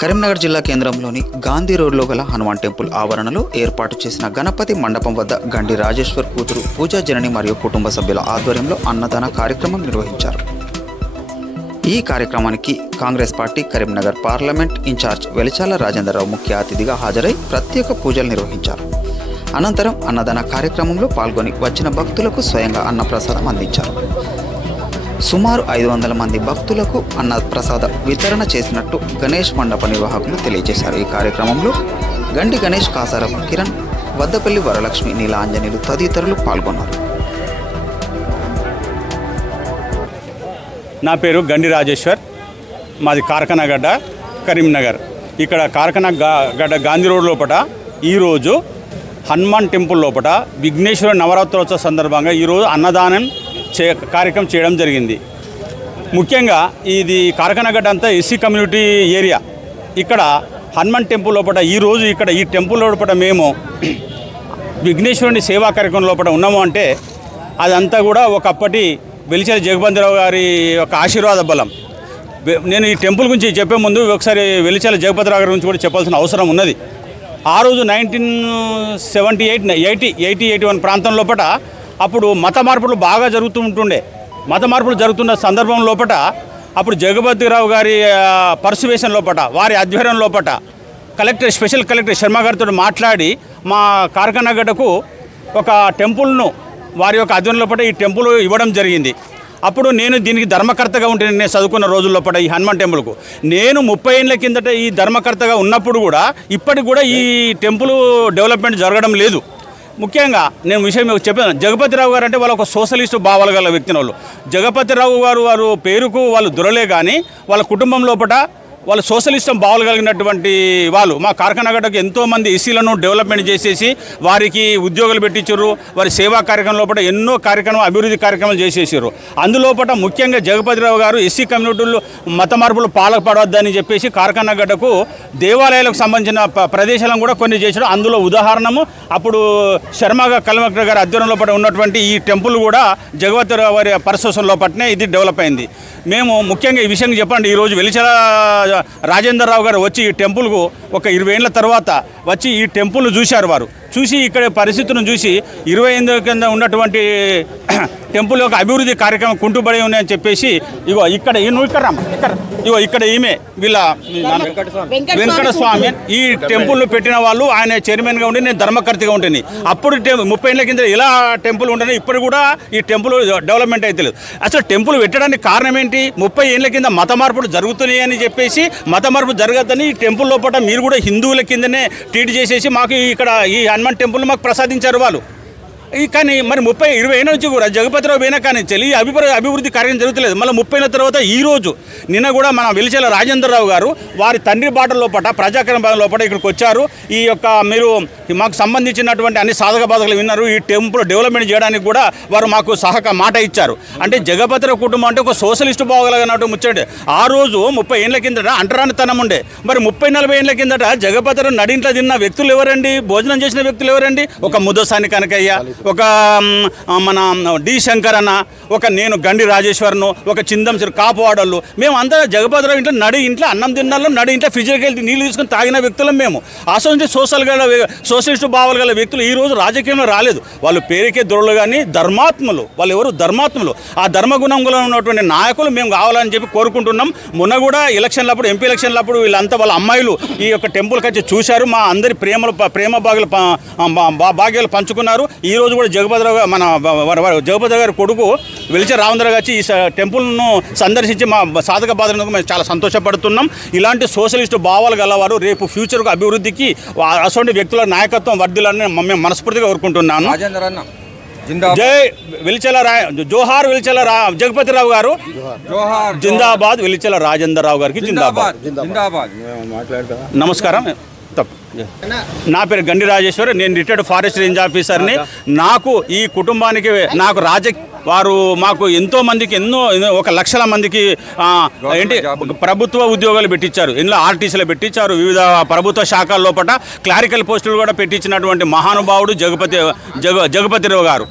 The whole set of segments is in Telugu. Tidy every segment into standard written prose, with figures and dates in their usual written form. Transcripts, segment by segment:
కరీంనగర్ జిల్లా కేంద్రంలోని గాంధీ రోడ్లో గల హనుమాన్ టెంపుల్ ఆవరణలో ఏర్పాటు చేసిన గణపతి మండపం వద్ద గండి రాజేశ్వర్ కూతురు పూజా జనని మరియు కుటుంబ సభ్యుల ఆధ్వర్యంలో అన్నదాన కార్యక్రమం నిర్వహించారు. ఈ కార్యక్రమానికి Congress party Karimnagar parliament incharge Velichala Rajendra Rao ముఖ్య అతిథిగా హాజరై ప్రత్యేక పూజలు నిర్వహించారు. అనంతరం అన్నదాన కార్యక్రమంలో పాల్గొని వచ్చిన భక్తులకు స్వయంగా అన్నప్రసాదం అందించారు. సుమారు 500 మంది భక్తులకు అన్నప్రసాద వితరణ చేసినట్టు గణేష్ మండప నిర్వాహకులు తెలియజేశారు. ఈ కార్యక్రమంలో గండి గణేష్, కాసారపు కిరణ్, వద్దపల్లి వరలక్ష్మి, నీలాంజనేయులు తదితరులు పాల్గొన్నారు. నా పేరు గండి రాజేశ్వర్, మాది కార్ఖానాగడ్డ కరీంనగర్. ఇక్కడ కార్ఖానాగడ్డ గాంధీ రోడ్ లోపల ఈరోజు హనుమాన్ టెంపుల్ లోపల విఘ్నేశ్వర నవరాత్రోత్సవ సందర్భంగా ఈరోజు అన్నదానం కార్యక్రమం చేయడం జరిగింది. ముఖ్యంగా ఇది కార్ఖానాగడ్డ అంతా ఎస్సీ కమ్యూనిటీ ఏరియా. ఇక్కడ హనుమాన్ టెంపుల్ లోపల ఈరోజు ఇక్కడ ఈ టెంపుల్ లోపల మేము విఘ్నేశ్వరుని సేవా కార్యక్రమం లోపల ఉన్నాము అంటే అదంతా కూడా ఒకప్పటి వెలిచాల జగపతిరావు గారి యొక్క ఆశీర్వాద బలం. నేను ఈ టెంపుల్ గురించి చెప్పే ముందు ఒకసారి వెలిచాల జగపతిరావు గారి గురించి కూడా చెప్పాల్సిన అవసరం ఉన్నది. ఆ రోజు 1978-81 ప్రాంతం లోపల అప్పుడు మత మార్పులు బాగా జరుగుతుంటుండే. మత మార్పులు జరుగుతున్న సందర్భం లోపల అప్పుడు జగపతిరావు గారి పర్సువేషన్ లోపల వారి ఆధ్వర్యం లోపల స్పెషల్ కలెక్టర్ శర్మ గారితో మాట్లాడి మా కార్ఖానాగడ్డకు ఒక టెంపుల్ను వారి యొక్క ఆధ్వర్యం లోపల ఈ టెంపుల్ ఇవ్వడం జరిగింది. అప్పుడు నేను దీనికి ధర్మకర్తగా ఉంటే నేను చదువుకున్న రోజుల్లో ఈ హనుమాన్ టెంపుల్కు నేను 30 ఏళ్ళ కిందట ఈ ధర్మకర్తగా ఉన్నప్పుడు కూడా ఇప్పటికి కూడా ఈ టెంపుల్ డెవలప్మెంట్ జరగడం లేదు. ముఖ్యంగా నేను విషయం చెప్పాను, జగపతిరావు గారు అంటే వాళ్ళు ఒక సోషలిస్టు భావాలు గల వ్యక్తి. వాళ్ళు జగపతిరావు గారు వారు పేరుకు వాళ్ళు దొరలే కానీ వాళ్ళ కుటుంబం లోపల వాళ్ళు సోషలిస్టం భావాలు కలిగినటువంటి వాళ్ళు. మా కార్ఖానాగడ్డకు ఎంతోమంది ఎస్సీలను డెవలప్మెంట్ చేసేసి వారికి ఉద్యోగాలు పెట్టించారు. వారి సేవా కార్యక్రమం లోపల ఎన్నో కార్యక్రమాలు అభివృద్ధి కార్యక్రమాలు చేసేసారు. అందులోపల ముఖ్యంగా జగపతిరావు గారు ఎస్సీ కమ్యూనిటీలు మత మార్పులు పాల్పడవద్దని చెప్పేసి కార్ఖానాగడ్డకు దేవాలయాలకు సంబంధించిన ప్రదేశాలను కూడా కొన్ని చేశారు. అందులో ఉదాహరణము అప్పుడు శర్మ కలెక్టర్ గారి ఆధ్వర్యంలో ఉన్నటువంటి ఈ టెంపుల్ కూడా జగపతిరావు వారి పరిశోషణ లోపలనే ఇది డెవలప్ అయింది. మేము ముఖ్యంగా ఈ విషయం చెప్పండి, ఈరోజు వెలిచాల రాజేంద్రరావు గారు వచ్చి ఈ టెంపుల్కు ఒక 20 ఏళ్ళ తర్వాత వచ్చి ఈ టెంపుల్ను చూశారు. వారు చూసి ఇక్కడ పరిస్థితులను చూసి 28 కింద ఉన్నటువంటి టెంపుల్ యొక్క అభివృద్ధి కార్యక్రమం కుంటుబడి ఉన్నాయని చెప్పేసి ఇగో ఇక్కడ ఇగో ఇక్కడ ఈమె వీళ్ళ వెంకటస్వామి ఈ టెంపుల్ను పెట్టిన వాళ్ళు. ఆయన చైర్మన్గా ఉండి నేను ధర్మకర్తగా ఉంటుంది. అప్పుడు 30 ఏళ్ళ కింద ఇలా టెంపుల్ ఉండని ఇప్పుడు కూడా ఈ టెంపుల్ డెవలప్మెంట్ అయితే లేదు. అసలు టెంపుల్ పెట్టడానికి కారణం ఏంటి? 30 ఏళ్ళ కింద మత మార్పులు జరుగుతున్నాయి అని చెప్పేసి మత మార్పు జరగద్దని ఈ టెంపుల్ లోపల మీరు కూడా హిందువుల కిందనే ట్రీట్ చేసేసి మాకు ఇక్కడ ఈ హనుమాన్ టెంపుల్ మాకు ప్రసాదించారు వాళ్ళు. కానీ మరి 20 ఏళ్ళ నుంచి కూడా జగపతిరావు పోయినా కానీ ఈ అభివృద్ధి కార్యక్రమం జరుగుతలేదు. మళ్ళీ 30 ఏళ్ళ తర్వాత ఈరోజు నిన్న కూడా మన వెలిచాల రాజేంద్రరావు గారు వారి తండ్రి బాట లోపల ప్రజాకరణ లోపల ఇక్కడికి వచ్చారు. ఈ యొక్క మీరు మాకు సంబంధించినటువంటి అన్ని సాధక బాధకులు విన్నారు. ఈ టెంపుల్ డెవలప్మెంట్ చేయడానికి కూడా వారు మాకు మాట ఇచ్చారు. అంటే జగపతిరావు కుటుంబం అంటే ఒక సోషలిస్టు బాగోగలగనట్టు ముచ్చండి. ఆ రోజు 30 ఏళ్ళ కిందట అంటరానితనం ఉండే. మరి 30-40 ఏళ్ళ కిందట జగపతిరావు నడింట్లో తిన్న వ్యక్తులు ఎవరండి? భోజనం చేసిన వ్యక్తులు ఎవరండి? ఒక ముద్దసాని కనకయ్య, ఒక మన డి శంకర్ అన్న, ఒక నేను గండి రాజేశ్వర్ను, ఒక చిందంశరు కాపువాడళ్ళు. మేము అంతా జగపతిరావు ఇంట్లో ఇంట్లో అన్నం తిన్నాళ్ళు, ఇంట్లో ఫ్రిడ్జ్కి వెళ్ళి నీళ్ళు తీసుకుని తాగిన వ్యక్తులం మేము. అసలు సోషలిస్టు భావాలు గల వ్యక్తులు ఈరోజు రాజకీయంలో రాలేదు. వాళ్ళు పేరుకే దొరలు కానీ ధర్మాత్ములు. వాళ్ళు ఎవరు? ధర్మాత్ములు. ఆ ధర్మగుణంలో ఉన్నటువంటి నాయకులు మేము కావాలని చెప్పి కోరుకుంటున్నాం. మొన్న కూడా ఎలక్షన్లప్పుడు, ఎంపీ ఎలక్షన్లప్పుడు వీళ్ళంతా వాళ్ళ అమ్మాయిలు ఈ యొక్క టెంపుల్కి వచ్చి చూశారు. మా అందరి ప్రేమ భాగ్యాలు పంచుకున్నారు. ఈరోజు కూడా జగపతిరావు గారి కొడుకు వెలిచాల రాజేంద్రరావు వచ్చి ఈ టెంపుల్ను సందర్శించి మా సాధక బాధలకు మేము చాలా సంతోషపడుతున్నాం. ఇలాంటి సోషలిస్టు భావాలు గలవారు రేపు ఫ్యూచర్కు అభివృద్ధికి అటువంటి వ్యక్తుల నాయకత్వం వర్ధిల్లాలని మేము మనస్ఫూర్తిగా కోరుకుంటున్నాను. జై వెలిచాల జోహార్ వెలిచాల జగపతిరావు గారు, జిందాబాద్ వెలిచాల రాజేంద్రరావు గారికి జిందాబాద్. నమస్కారం. నా పేరు గండి రాజేశ్వర్, నేను రిటైర్డ్ ఫారెస్ట్ రేంజ్ ఆఫీసర్ని. నాకు ఈ కుటుంబానికి వారు మాకు ఎంతో మందికి 1,00,000 మందికి ఏంటి ప్రభుత్వ ఉద్యోగాలు పెట్టించారు. ఇందులో ఆర్టీసీలు పెట్టించారు. వివిధ ప్రభుత్వ శాఖల లోపల క్లారికల్ పోస్టులు కూడా పెట్టించినటువంటి మహానుభావుడు జగపతిరావు గారు.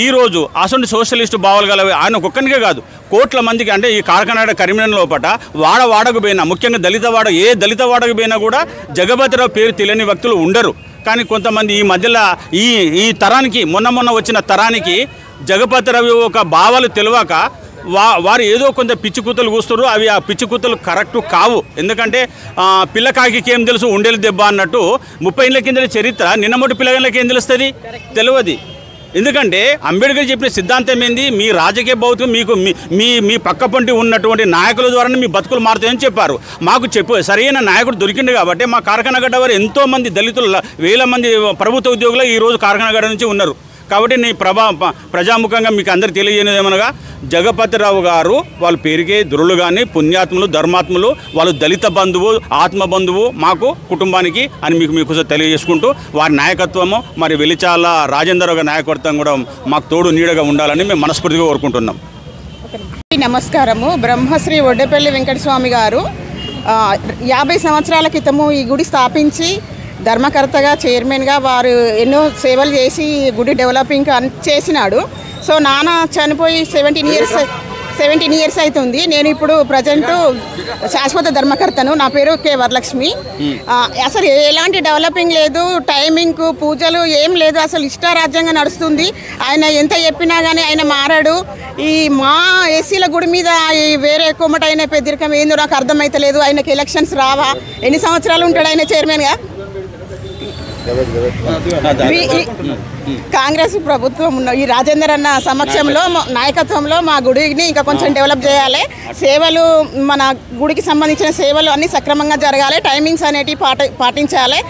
ఈరోజు అసలు సోషలిస్టు భావాలు గల ఆయన ఒక్కనికే కాదు, కోట్ల మందికి, అంటే ఈ కాకినాడ కరీంనగర్ లోపల వాడకు పోయినా, ముఖ్యంగా ఏ దళిత వాడకు పోయినా కూడా జగపతిరావు పేరు తెలియని వ్యక్తులు ఉండరు. కానీ కొంతమంది ఈ మధ్యలో ఈ తరానికి మొన్న వచ్చిన తరానికి జగపతిరావు ఒక భావాలు తెలియక వారు ఏదో కొంత పిచ్చి కూతలు కూస్తారు. అవి ఆ పిచ్చి కూతలు కరెక్టు కావు. ఎందుకంటే పిల్లకాకి ఏం తెలుసు ఉండేలు దెబ్బ అన్నట్టు 30 ఏళ్ళ కింద చరిత్ర నిన్నమొట్టి పిల్లగాళ్ళకి ఏం తెలుస్తుంది? తెలియదు. ఎందుకంటే అంబేద్కర్ చెప్పిన సిద్ధాంతం ఏంది? మీ రాజకీయ భౌతికం మీకు మీ పక్క పంటి ఉన్నటువంటి నాయకుల ద్వారానే మీ బతుకులు మారుతాయని చెప్పారు. మాకు సరైన నాయకుడు దొరికింది కాబట్టి మా కాకినాడ వారు ఎంతోమంది దళితులు, వేల మంది ప్రభుత్వ ఉద్యోగులు ఈరోజు కాకినాడ నుంచి ఉన్నారు. కాబట్టి నీ ప్రజాముఖంగా మీకు అందరికి తెలియజేయనిది ఏమనగా, జగపతిరావు గారు వాళ్ళ పేరుకే దురులు కానీ పుణ్యాత్ములు, ధర్మాత్ములు, వాళ్ళు దళిత బంధువు, ఆత్మ బంధువు మాకు కుటుంబానికి అని మీకు తెలియజేసుకుంటూ, వారి నాయకత్వము మరి వెలిచాల రాజేందర్ గారి నాయకత్వం కూడా మాకు తోడు నీడగా ఉండాలని మేము మనస్ఫూర్తిగా కోరుకుంటున్నాం. నమస్కారము. బ్రహ్మశ్రీ ఒడ్డేపల్లి వెంకటస్వామి గారు 50 సంవత్సరాల క్రితము ఈ గుడి స్థాపించి ధర్మకర్తగా, చైర్మన్గా వారు ఎన్నో సేవలు చేసి గుడి డెవలపింగ్ చేసినాడు. సో నాన్న చనిపోయి 17 ఇయర్స్ అవుతుంది. నేను ఇప్పుడు ప్రజెంట్ శాశ్వత ధర్మకర్తను. నా పేరు కె వరలక్ష్మి. అసలు ఎలాంటి డెవలపింగ్ లేదు, టైమింగ్, పూజలు ఏం లేదు. అసలు ఇష్టారాజ్యంగా నడుస్తుంది. ఆయన ఎంత చెప్పినా కానీ ఆయన మారాడు. ఈ మా ఎస్సీల గుడి మీద ఈ వేరే కొమ్మట అయిన పెద్దరికం ఏందో నాకు అర్థమైతలేదు. ఆయనకి ఎలక్షన్స్ రావా? ఎన్ని సంవత్సరాలు ఉంటాడు ఆయన చైర్మన్గా? కాంగ్రెస్ ప్రభుత్వం ఉన్న ఈ రాజేందర్ అన్న సమక్షంలో, నాయకత్వంలో మా గుడిని ఇంకా కొంచెం డెవలప్ చేయాలి. సేవలు, మన గుడికి సంబంధించిన సేవలు అన్నీ సక్రమంగా జరగాలి. టైమింగ్స్ అనేటివి పాటించాలి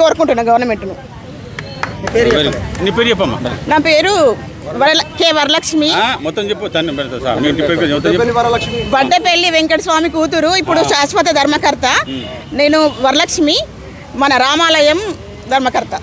కోరుకుంటున్నాను గవర్నమెంట్ను. నా పేరు కె వరలక్ష్మి. వడ్డేపల్లి వెంకటస్వామి కూతురు, ఇప్పుడు శాశ్వత ధర్మకర్త. నేను వరలక్ష్మి, మన రామాలయం ధర్మకర్త.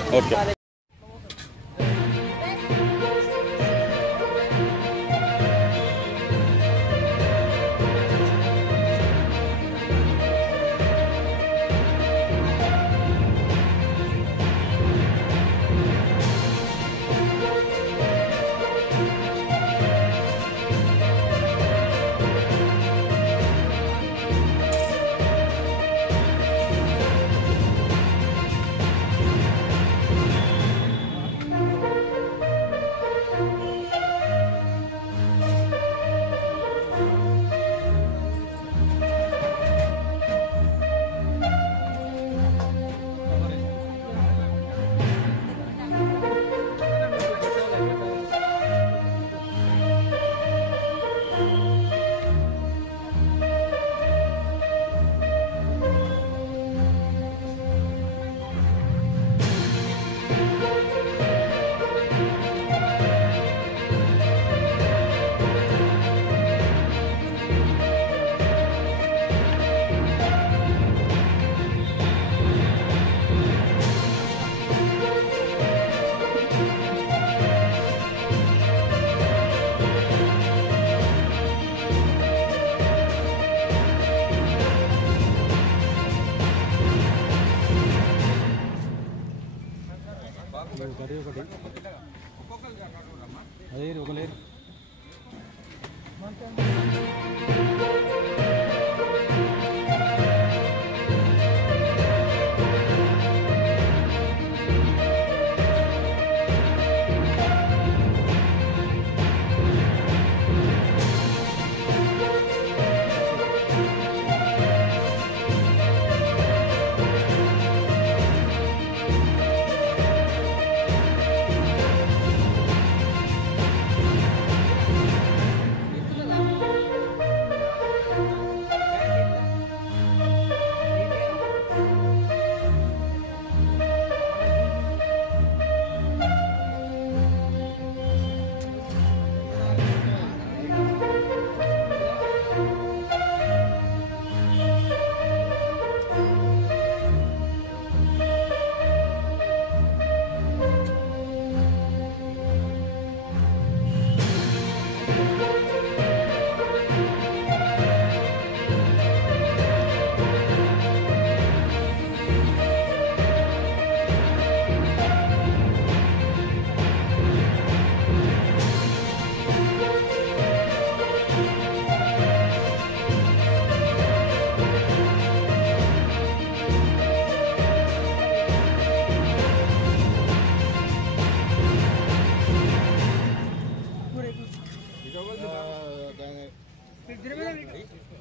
ఇద్దరు